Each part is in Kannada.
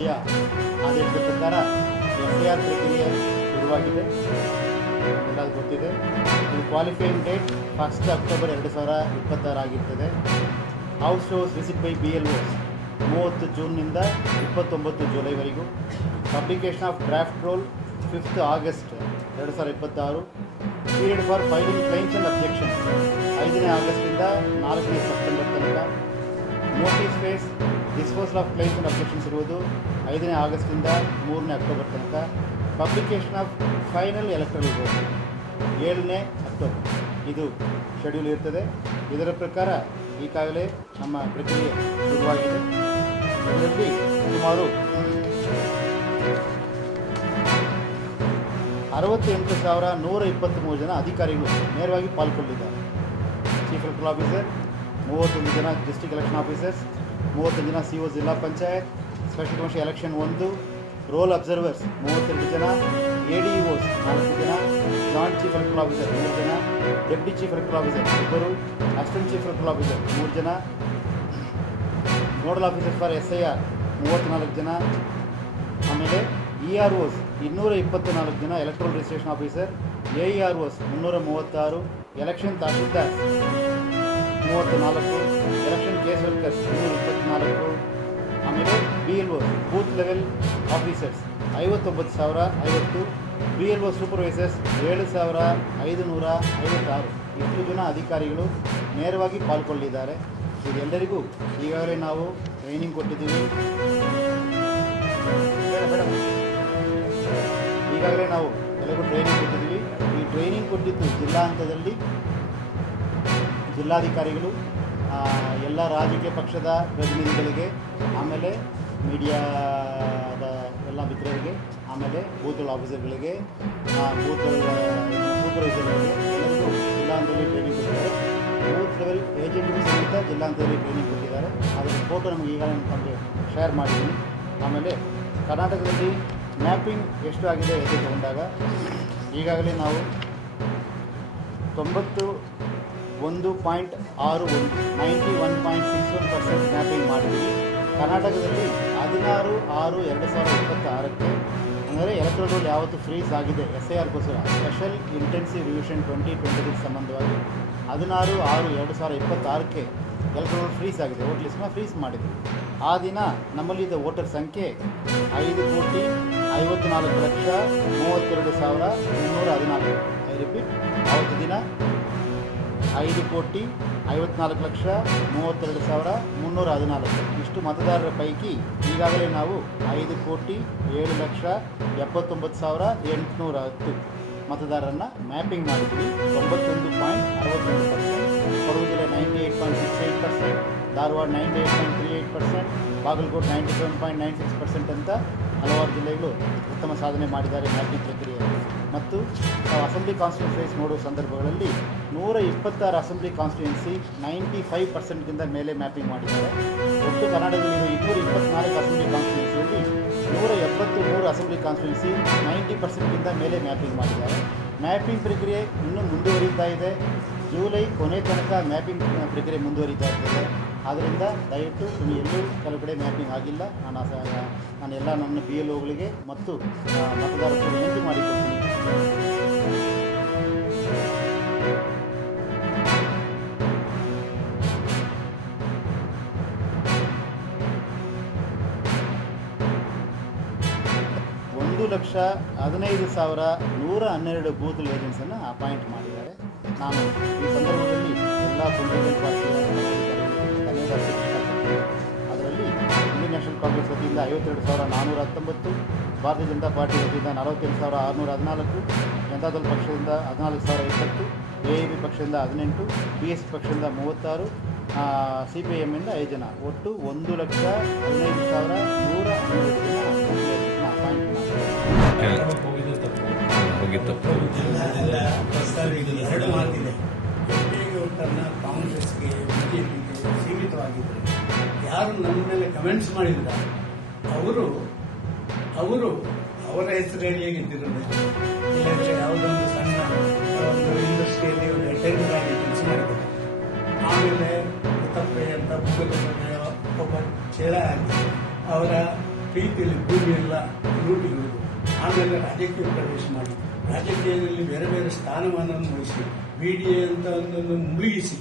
ಇಂಡಿಯಾ ಆದೇಶದ ಪ್ರಕಾರ SIR ಪ್ರಕ್ರಿಯೆ ಶುರುವಾಗಿದೆ, ಎಲ್ಲರಿಗೂ ಗೊತ್ತಿದೆ. ಇದು ಕ್ವಾಲಿಫೈಯಿಂಗ್ ಡೇಟ್ 1 ಅಕ್ಟೋಬರ್ 2026 ಆಗಿರ್ತದೆ. House shows visit by BLOs 30 ಜೂನ್ನಿಂದ 29 ಜುಲೈವರೆಗೂ. Publication of draft roll 5 August 2026. Period for filing claims and objections 5 ಆಗಸ್ಟಿಂದ 4 ಸೆಪ್ಟೆಂಬರ್ ತನಕ. Notice phase disposal of claims and objections ಇರುವುದು 5 ಆಗಸ್ಟಿಂದ 3 ಅಕ್ಟೋಬರ್ ತನಕ. Publication of final electoral roll 7 October ಇದು ಶೆಡ್ಯೂಲ್ ಇರ್ತದೆ. ಇದರ ಪ್ರಕಾರ ಈಗಾಗಲೇ ನಮ್ಮ ಪ್ರಕ್ರಿಯೆ ಶುರುವಾಗಿದೆ. ಇದರಲ್ಲಿ ಸುಮಾರು 68,123 ಜನ ಅಧಿಕಾರಿಗಳು ನೇರವಾಗಿ ಪಾಲ್ಗೊಂಡಿದ್ದಾರೆ. ಚೀಫ್ ಎಲೆಕ್ಟ್ರಲ್ ಆಫೀಸರ್ 31 ಜನ, ಡಿಸ್ಟ್ರಿಕ್ಟ್ ಎಲೆಕ್ಷನ್ ಆಫೀಸರ್ಸ್ 30 ಜನ, CO ಜಿಲ್ಲಾ panchayat, special commission election 1, roll observers 32 ಜನ, ADOs 4 ಜನ, ಜಾಯಿಂಟ್ ಚೀಫ್ ಎಲೆಕ್ಟ್ರಲ್ ಆಫೀಸರ್ 3 ಜನ, deputy chief electoral officer 2, assistant chief electoral officer 3 ಜನ, ನೋಡಲ್ ಆಫೀಸರ್ ಫಾರ್ SIR 34 ಜನ, ಆಮೇಲೆ EROs 224 ಜನ, electoral registration officer, AEROs 336, election tahsildar 34, election case workers 224, ಆಮೇಲೆ BLOs booth level officers 59,050, BLO supervisors 7,556. ಇಷ್ಟು ಜನ ಅಧಿಕಾರಿಗಳು ನೇರವಾಗಿ ಪಾಲ್ಗೊಂಡಿದ್ದಾರೆ. ಇದೆಲ್ಲರಿಗೂ ಈಗಾಗಲೇ ನಾವು ಟ್ರೈನಿಂಗ್ ಕೊಟ್ಟಿದ್ದೀವಿ. ಈಗಾಗಲೇ ನಾವು ಎಲ್ಲರಿಗೂ ಟ್ರೈನಿಂಗ್ ಕೊಟ್ಟಿದ್ದೀವಿ. ಈ ಟ್ರೈನಿಂಗ್ ಕೊಟ್ಟಿದ್ದು ಜಿಲ್ಲಾ ಹಂತದಲ್ಲಿ ಜಿಲ್ಲಾಧಿಕಾರಿಗಳು, ಎಲ್ಲ ರಾಜಕೀಯ ಪಕ್ಷದ ಪ್ರತಿನಿಧಿಗಳಿಗೆ, ಆಮೇಲೆ ಮೀಡಿಯಾದ ಎಲ್ಲ ಮಿತ್ರರಿಗೆ, ಆಮೇಲೆ ಬೂತ್ ಆಫೀಸರ್ಗಳಿಗೆ, ಬೂತ್ ಸೂಪರ್ವೈಸರ್ಗಳಿಗೆ ಎಲ್ಲರಿಗೂ ಜಿಲ್ಲಾ ಹಂತದಲ್ಲಿ ಟ್ರೈನಿಂಗ್ ಕೊಟ್ಟಿದ್ದಾರೆ. ಬೂತ್ ಲೆವೆಲ್ ಏಜೆಂಟ್ಗೂ ಸಹಿತ ಜಿಲ್ಲಾ ಹಂತದಲ್ಲಿ ಟ್ರೈನಿಂಗ್ ಕೊಟ್ಟಿದ್ದಾರೆ. ಅದರ ಫೋಟೋ ನಮಗೆ ಈಗಾಗಲೇ ನಮಗೆ ಶೇರ್ ಮಾಡಿದ್ದೀನಿ. ಆಮೇಲೆ ಕರ್ನಾಟಕದಲ್ಲಿ ಮ್ಯಾಪಿಂಗ್ ಎಷ್ಟು ಆಗಿದೆ ಎಂದು ತಗೊಂಡಾಗ ಈಗಾಗಲೇ ನಾವು 91.61% ಮ್ಯಾಪಿಂಗ್ ಮಾಡಿದ್ದೀವಿ. ಕರ್ನಾಟಕದಲ್ಲಿ 16/6/2026 ಅಂದರೆ ಎಲೆಕ್ಟ್ರಲ್ ರೋಲ್ ಯಾವತ್ತು ಫ್ರೀಸ್ ಆಗಿದೆ SIRಗೋಸ್ಕರ ಸ್ಪೆಷಲ್ ಇಂಟೆನ್ಸಿವ್ ರಿವಿಷನ್ 2026 ಸಂಬಂಧವಾಗಿ 16/6/2026 ಎಲೆಕ್ಟ್ರಲ್ ರೋಲ್ ಫ್ರೀಸ್ ಆಗಿದೆ. ವೋಟ್ ಲಿಸ್ಟ್ನ ಫ್ರೀಸ್ ಮಾಡಿದ್ವಿ. ಆ ದಿನ ನಮ್ಮಲ್ಲಿದ್ದ ವೋಟರ್ ಸಂಖ್ಯೆ 5,54,32,314. ಐ ರಿಪೀಟ್, ಆವತ್ತು ದಿನ 5,54,32,314. ಇಷ್ಟು ಮತದಾರರ ಪೈಕಿ ಈಗಾಗಲೇ ನಾವು 5,07,79,810 ಮತದಾರರನ್ನು ಮ್ಯಾಪಿಂಗ್ ಮಾಡಿದ್ವಿ. 91.61%, ಕೊಡಗು ಜಿಲ್ಲೆ 98.68%, ಧಾರವಾಡ 98.38%, ಬಾಗಲಕೋಟೆ 97.96% ಅಂತ ಹಲವಾರು ಜಿಲ್ಲೆಗಳು ಉತ್ತಮ ಸಾಧನೆ ಮಾಡಿದ್ದಾರೆ ಮ್ಯಾಪಿಂಗ್ ಪ್ರಕ್ರಿಯೆಯಲ್ಲಿ. ಮತ್ತು ಅಸೆಂಬ್ಲಿ ಕಾನ್ಸ್ಟಿಟ್ಯೂನ್ಸೀಸ್ ನೋಡುವ ಸಂದರ್ಭಗಳಲ್ಲಿ 126 ಅಸೆಂಬ್ಲಿ ಕಾನ್ಸ್ಟಿಟ್ಯೂನ್ಸಿ 95%ಗಿಂತ ಮೇಲೆ ಮ್ಯಾಪಿಂಗ್ ಮಾಡಿದ್ದಾರೆ. ಒಟ್ಟು ಕರ್ನಾಟಕದಲ್ಲಿರುವ 224 ಅಸೆಂಬ್ಲಿ ಕಾನ್ಸ್ಟಿಟ್ಯೂನ್ಸಿಯಲ್ಲಿ 173 ಅಸೆಂಬ್ಲಿ ಕಾನ್ಸ್ಟಿಟ್ಯೂನ್ಸಿ 90%ಗಿಂತ ಮೇಲೆ ಮ್ಯಾಪಿಂಗ್ ಮಾಡಿದ್ದಾರೆ. ಮ್ಯಾಪಿಂಗ್ ಪ್ರಕ್ರಿಯೆ ಇನ್ನೂ ಮುಂದುವರಿತಾ ಇದೆ. ಜುಲೈ ಕೊನೆ ತನಕ ಮ್ಯಾಪಿಂಗ್ ಪ್ರಕ್ರಿಯೆ ಮುಂದುವರಿತಾ ಇರ್ತದೆ. ಆದ್ದರಿಂದ ದಯವಿಟ್ಟು ನೀವು ಎಲ್ಲೂ ಕೆಲವು ಕಡೆ ಮ್ಯಾಪಿಂಗ್ ಆಗಿಲ್ಲ, ನಾನು ಎಲ್ಲ ನನ್ನ BLOಗಳಿಗೆ ಮತ್ತು ಮತದಾರರಿಗೆ ವಿನಂತಿ ಮಾಡಿಕೊಡ್ತೀನಿ. $1,15,112 ಬೂತ್ ಏಜೆಂಟ್ಸನ್ನು ಅಪಾಯಿಂಟ್ ಮಾಡಿದ್ದಾರೆ. ನಾನು ಈ ಸಂದರ್ಭದಲ್ಲಿ ಎಲ್ಲ ಪೊಲಿಟಿಕಲ್ ಪಾರ್ಟಿಯ ಧನ್ಯವಾದ ಇಷ್ಟಪಡ್ತೀನಿ. ಅದರಲ್ಲಿ ಇಂಡಿಯನ್ ನ್ಯಾಷನಲ್ ಕಾಂಗ್ರೆಸ್ ವತಿಯಿಂದ 52,419, ಭಾರತೀಯ ಜನತಾ ಪಾರ್ಟಿ ವತಿಯಿಂದ 48,614, ಜನತಾದಳ ಪಕ್ಷದಿಂದ 14,020, AAP ಪಕ್ಷದಿಂದ 18, BSP ಪಕ್ಷದಿಂದ 36, CPIM ಇಂದ 5 ಜನ, ಒಟ್ಟು 1,15,112 ಜನ ಅಪಾಯಿಂಟ್ ಮಾಡಿದ್ದಾರೆ. ಕಾಂಗ್ರೆಸ್ಗೆ BJPಗೆ ಸೀಮಿತವಾಗಿದ್ದರೆ ಯಾರು ನನ್ನ ಮೇಲೆ ಕಮೆಂಟ್ಸ್ ಮಾಡಿದ್ದಾರೆ ಅವರು ಅವರ ಹೆಸರು ಹೇಳಿ ಗೆದ್ದಿರೋದಿಲ್ಲ. ಇಲ್ಲಂದರೆ ಯಾವುದೊಂದು ಸಣ್ಣ ಒಂದು ಇಂಡಸ್ಟ್ರಿಯಲ್ಲಿ ಒಂದು ಅಟೆಂಡರ್ ಆಗಿ ಕೆಲಸ ಮಾಡಿದ್ದಾರೆ. ಆಮೇಲೆ ತಪ್ಪೆ ಅಂತ ಒಬ್ಬ ಚೇಳ ಆಗಿ ಅವರ ಪ್ರೀತಿಯಲ್ಲಿ ಭೂಮಿಯೆಲ್ಲ ಲೂಟಿ ಹೊಡೆದು ಆಮೇಲೆ ರಾಜಕೀಯ ಪ್ರವೇಶ ಮಾಡಿ ರಾಜಕೀಯದಲ್ಲಿ ಬೇರೆ ಬೇರೆ ಸ್ಥಾನಮಾನವನ್ನು ವಹಿಸಿ BDA ಅಂತ ಒಂದನ್ನು ಮುಳುಗಿಸಿ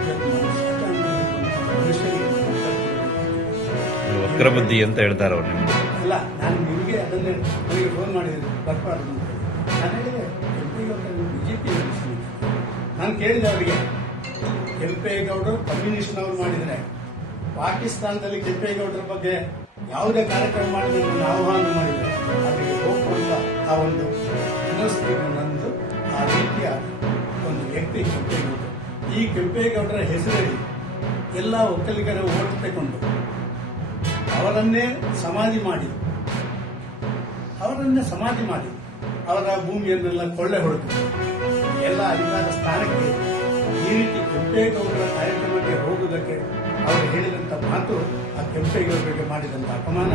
ಇವತ್ತು ನಾವು ಮನುಷ್ಯರಿಗೆ ವಕ್ರ ಬುದ್ಧಿ ಅಂತ ಹೇಳ್ತಾರೆ ಅವ್ರು ನಿಮ್ಗೆ. ಅಲ್ಲ, ನಾನು ನಿಮಗೆ ಅದನ್ನೇ ನನಗೆ ಫೋನ್ ಮಾಡಿದ್ರು ಬರ್ಬಾರ್ದು ಅಂತ ಹೇಳಿ. ನಾನು ಹೇಳಿದೆ ಕೆಂಪೇಗೌಡರು BJP ನಾನು ಕೇಳಿದೆ ಅವರಿಗೆ, ಕೆಂಪೇಗೌಡರು ಕಮ್ಯುನಿಸ್ಟ್ನವ್ರು ಮಾಡಿದರೆ ಪಾಕಿಸ್ತಾನದಲ್ಲಿ ಕೆಂಪೇಗೌಡರ ಬಗ್ಗೆ ಯಾವುದೇ ಕಾರ್ಯಕ್ರಮ ಮಾಡಿದ್ರೆ ನನ್ನ ಆಹ್ವಾನ ಮಾಡಿದರೆ ಅವರಿಗೆ ಹೋಗುವಂತ ಆ ಒಂದು ಮನಸ್ಥಿತಿ ನಂದು ಆ ರೀತಿಯ ಒಂದು ವ್ಯಕ್ತಿ ಕೆಂಪೇಗೌಡರು. ಈ ಕೆಂಪೇಗೌಡರ ಹೆಸರಲ್ಲಿ ಎಲ್ಲ ಒಕ್ಕಲಿಗರ ಓಟ್ ತಗೊಂಡು ಅವರನ್ನೇ ಸಮಾಧಿ ಮಾಡಿ ಅವರ ಭೂಮಿಯನ್ನೆಲ್ಲ ಕೊಳ್ಳೆ ಹೊಡೆದು ಎಲ್ಲ ಅಧಿಕಾರ ಸ್ಥಾನಕ್ಕೆ ಈ ರೀತಿ ಕೆಂಪೇಗೌಡರ ಕಾರ್ಯಕ್ರಮಕ್ಕೆ ಹೋಗುವುದಕ್ಕೆ ಅವರು ಹೇಳಿದಂಥ ಮಾತು ಆ ಕೆಂಪೇಗೌಡರಿಗೆ ಮಾಡಿದಂಥ ಅಪಮಾನ.